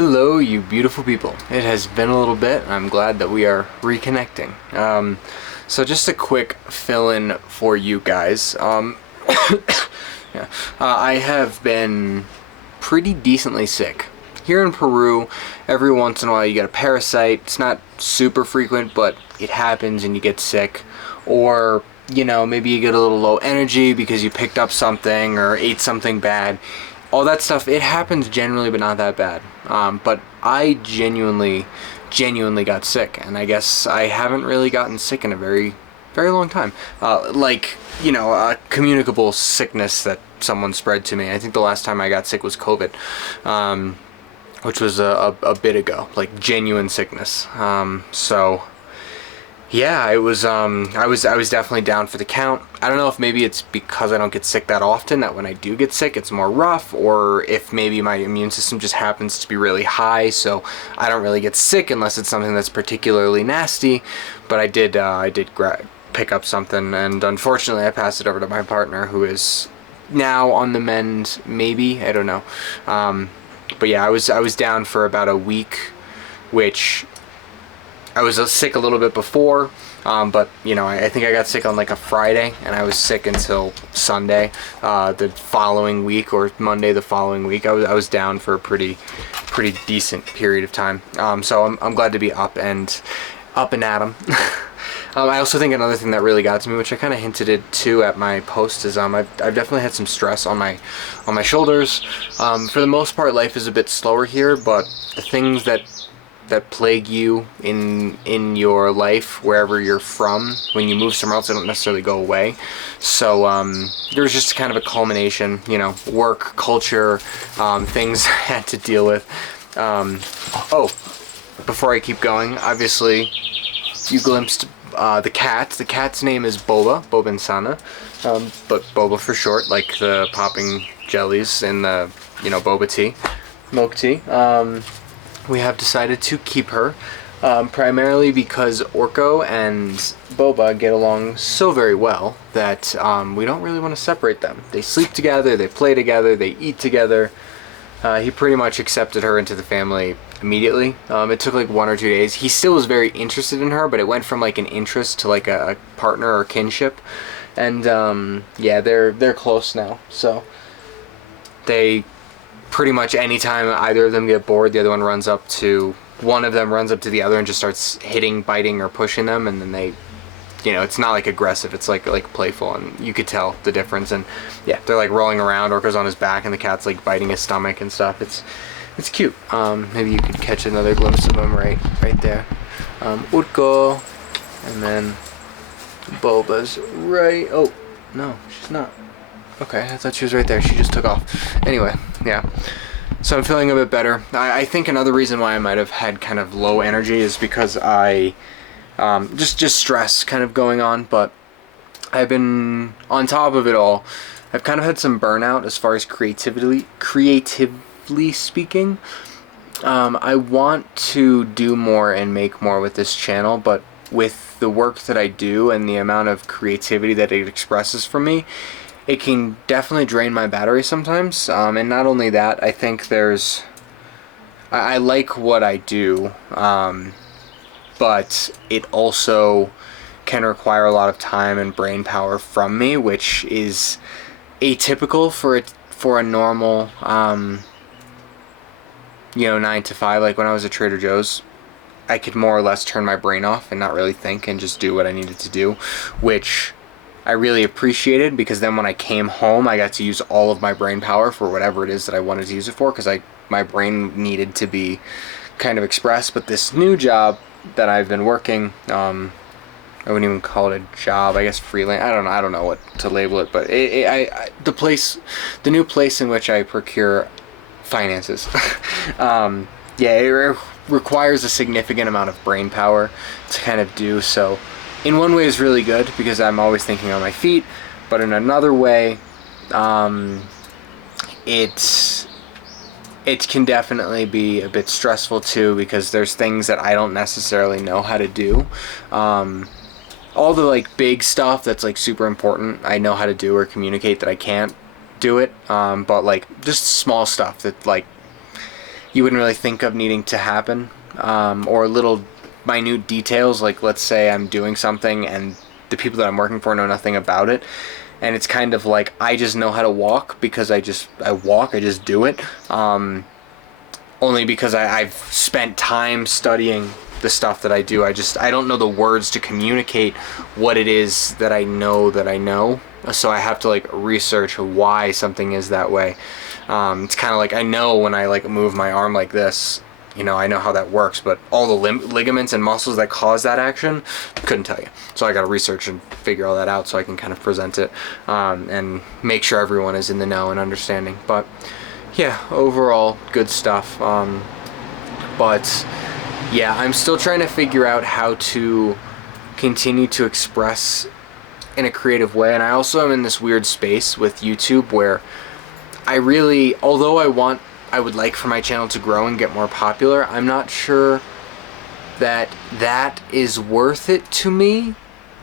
Hello, you beautiful people. It has been a little bit. I'm glad that we are reconnecting. So just a quick fill-in for you guys. Yeah, I have been pretty decently sick. Here in Peru, every once in a while you get a parasite. It's not super frequent, but it happens and you get sick. Or, you know, maybe you get a little low energy because you picked up something or ate something bad. All that stuff, it happens generally, but not that bad. But I genuinely got sick, and I guess I haven't really gotten sick in a very long time. A communicable sickness that someone spread to me. I think the last time I got sick was COVID, which was a bit ago, like genuine sickness. Yeah, I was definitely down for the count. I don't know if maybe it's because I don't get sick that often that when I do get sick it's more rough, or if maybe my immune system just happens to be really high, so I don't really get sick unless it's something that's particularly nasty. But I did pick up something, and unfortunately I passed it over to my partner, who is now on the mend. Maybe, I don't know. But yeah, I was down for about a week, which I was sick a little bit before, but you know, I think I got sick on like a Friday, and I was sick until Sunday the following week, or Monday the following week. I was down for a pretty decent period of time. So I'm glad to be up and at 'em. I also think another thing that really got to me, which I kind of hinted at too at my post, is I've definitely had some stress on my shoulders. For the most part, life is a bit slower here, but the things that plague you in your life wherever you're from, when you move somewhere else, they don't necessarily go away. So there was just kind of a culmination, you know, work, culture, things I had to deal with. Before I keep going, obviously you glimpsed the cat. The cat's name is Boba Insana, but Boba for short, like the popping jellies in the, you know, boba tea, milk tea. We have decided to keep her, primarily because Orko and Boba get along so very well that we don't really want to separate them. They sleep together, they play together, they eat together. He pretty much accepted her into the family immediately. It took like 1 or 2 days. He still was very interested in her, but it went from like an interest to like a partner or kinship. And yeah, they're close now. So they pretty much anytime either of them get bored, the other one runs up to one of them runs up to the other and just starts hitting, biting, or pushing them, and then they, you know, it's not like aggressive, it's like playful, and you could tell the difference. And yeah, they're like rolling around, Orca's on his back and the cat's like biting his stomach and stuff. It's cute. Maybe you could catch another glimpse of him right there. Urko, and then Boba's right. Oh no, she's not. Okay, I thought she was right there. She just took off. Anyway, yeah. So I'm feeling a bit better. I think another reason why I might have had kind of low energy is because I just stress kind of going on, but I've been on top of it all. I've kind of had some burnout as far as creatively speaking. I want to do more and make more with this channel, but with the work that I do and the amount of creativity that it expresses from me, it can definitely drain my battery sometimes. And not only that, I think I like what I do, but it also can require a lot of time and brain power from me, which is atypical for a normal 9 to 5. Like when I was at Trader Joe's, I could more or less turn my brain off and not really think and just do what I needed to do, which I really appreciated, because then when I came home I got to use all of my brain power for whatever it is that I wanted to use it for, because my brain needed to be kind of expressed. But this new job that I've been working, I wouldn't even call it a job, I guess freelance, I don't know what to label it, but the new place in which I procure finances, yeah, it requires a significant amount of brain power to kind of do. So in one way it's really good because I'm always thinking on my feet, but in another way, it can definitely be a bit stressful too, because there's things that I don't necessarily know how to do. All the like big stuff that's like super important I know how to do or communicate that I can't do it, but like just small stuff that like you wouldn't really think of needing to happen, or little minute details, like let's say I'm doing something and the people that I'm working for know nothing about it, and it's kind of like I just know how to walk because I just do it, only because I've spent time studying the stuff that I do. I don't know the words to communicate what it is that I know, so I have to like research why something is that way. It's kind of like I know when I like move my arm like this, you know, I know how that works, but all the ligaments and muscles that cause that action, couldn't tell you. So I got to research and figure all that out so I can kind of present it, and make sure everyone is in the know and understanding. But yeah, overall good stuff. But yeah, I'm still trying to figure out how to continue to express in a creative way, and I also am in this weird space with YouTube where I really, although I would like for my channel to grow and get more popular, I'm not sure that that is worth it to me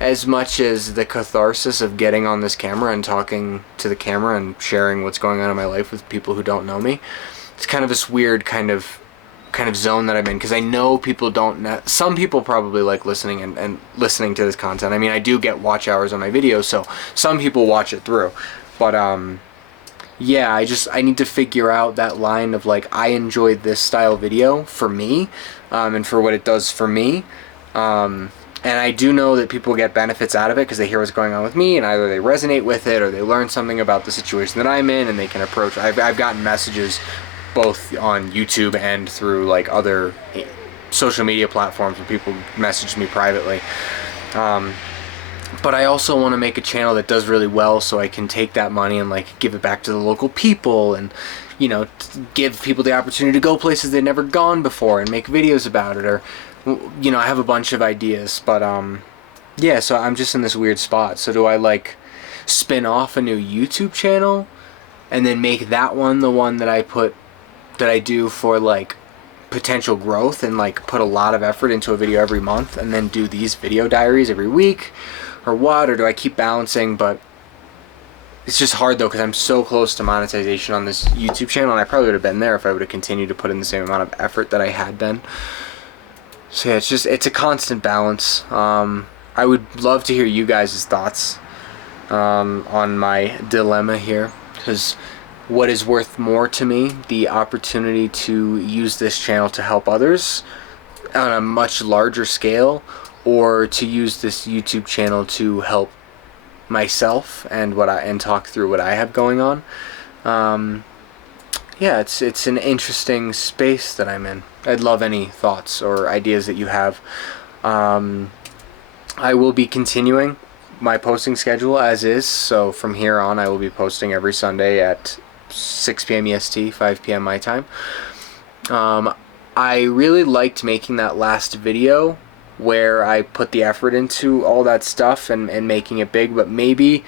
as much as the catharsis of getting on this camera and talking to the camera and sharing what's going on in my life with people who don't know me. It's kind of this weird kind of zone that I'm in, because I know people don't some people probably like listening and listening to this content. I mean, I do get watch hours on my videos, so some people watch it through, but yeah, I need to figure out that line of like, I enjoy this style video for me, and for what it does for me, and I do know that people get benefits out of it because they hear what's going on with me, and either they resonate with it or they learn something about the situation that I'm in, and they can approach. I've gotten messages both on YouTube and through like other social media platforms where people message me privately. But I also want to make a channel that does really well, so I can take that money and like give it back to the local people, and you know, give people the opportunity to go places they've never gone before and make videos about it, or you know, I have a bunch of ideas. But yeah, so I'm just in this weird spot. So do I like spin off a new YouTube channel and then make that one the one that I do for like potential growth, and like put a lot of effort into a video every month, and then do these video diaries every week, or what? Or do I keep balancing? But it's just hard though, because I'm so close to monetization on this YouTube channel, and I probably would have been there if I would have continued to put in the same amount of effort that I had been. So yeah, it's a constant balance. I would love to hear you guys' thoughts on my dilemma here, because what is worth more to me, the opportunity to use this channel to help others on a much larger scale, or to use this YouTube channel to help myself and talk through what I have going on. Yeah, it's an interesting space that I'm in. I'd love any thoughts or ideas that you have. I will be continuing my posting schedule as is, so from here on I will be posting every Sunday at 6 p.m. EST, 5 p.m. my time. I really liked making that last video where I put the effort into all that stuff and making it big, but maybe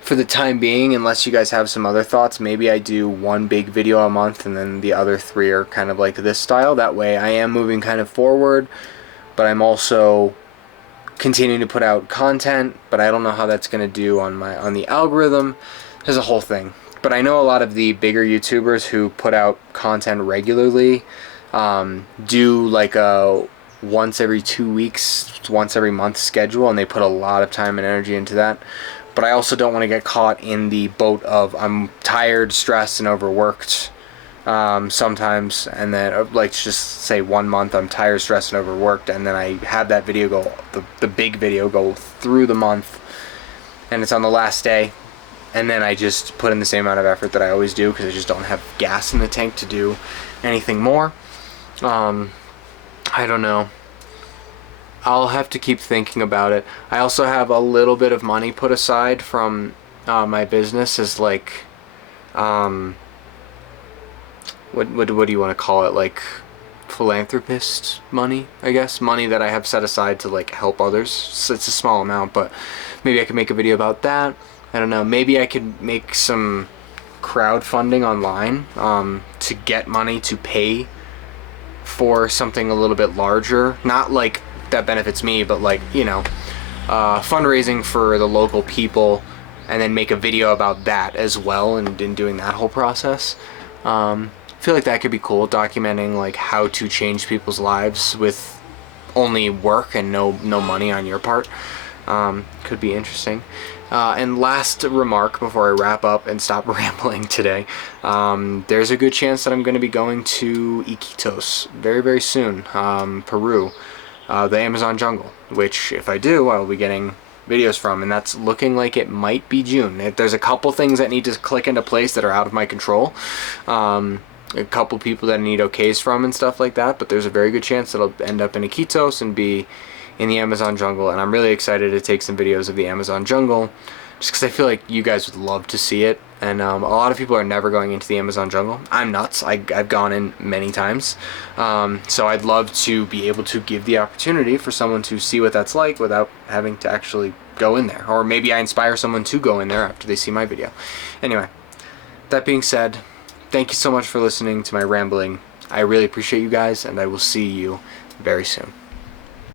for the time being, unless you guys have some other thoughts, maybe I do one big video a month and then the other 3 are kind of like this style. That way I am moving kind of forward, but I'm also continuing to put out content, but I don't know how that's going to do on the algorithm. There's a whole thing. But I know a lot of the bigger YouTubers who put out content regularly do like a once every 2 weeks, once every month schedule, and they put a lot of time and energy into that. But I also don't want to get caught in the boat of I'm tired, stressed, and overworked sometimes, and then like just say 1 month I'm tired, stressed, and overworked, and then I have that video go, the big video go through the month, and it's on the last day, and then I just put in the same amount of effort that I always do because I just don't have gas in the tank to do anything more. I don't know. I'll have to keep thinking about it. I also have a little bit of money put aside from my business as like, what do you want to call it? Like philanthropist money, I guess. Money that I have set aside to like help others. So it's a small amount, but maybe I could make a video about that. I don't know. Maybe I could make some crowdfunding online to get money to pay for something a little bit larger. Not like that benefits me, but like, you know, fundraising for the local people, and then make a video about that as well, and in doing that whole process. feel like that could be cool, documenting like how to change people's lives with only work and no money on your part. Could be interesting. And last remark before I wrap up and stop rambling today, there's a good chance that I'm going to be going to Iquitos very, very soon, Peru, the Amazon jungle, which if I do, I'll be getting videos from, and that's looking like it might be June. There's a couple things that need to click into place that are out of my control. A couple people that I need okays from and stuff like that, but there's a very good chance that I'll end up in Iquitos and be in the Amazon jungle, and I'm really excited to take some videos of the Amazon jungle just because I feel like you guys would love to see it. And a lot of people are never going into the Amazon jungle. I'm nuts. I've gone in many times. So I'd love to be able to give the opportunity for someone to see what that's like without having to actually go in there. Or maybe I inspire someone to go in there after they see my video. Anyway, that being said, thank you so much for listening to my rambling. I really appreciate you guys, and I will see you very soon.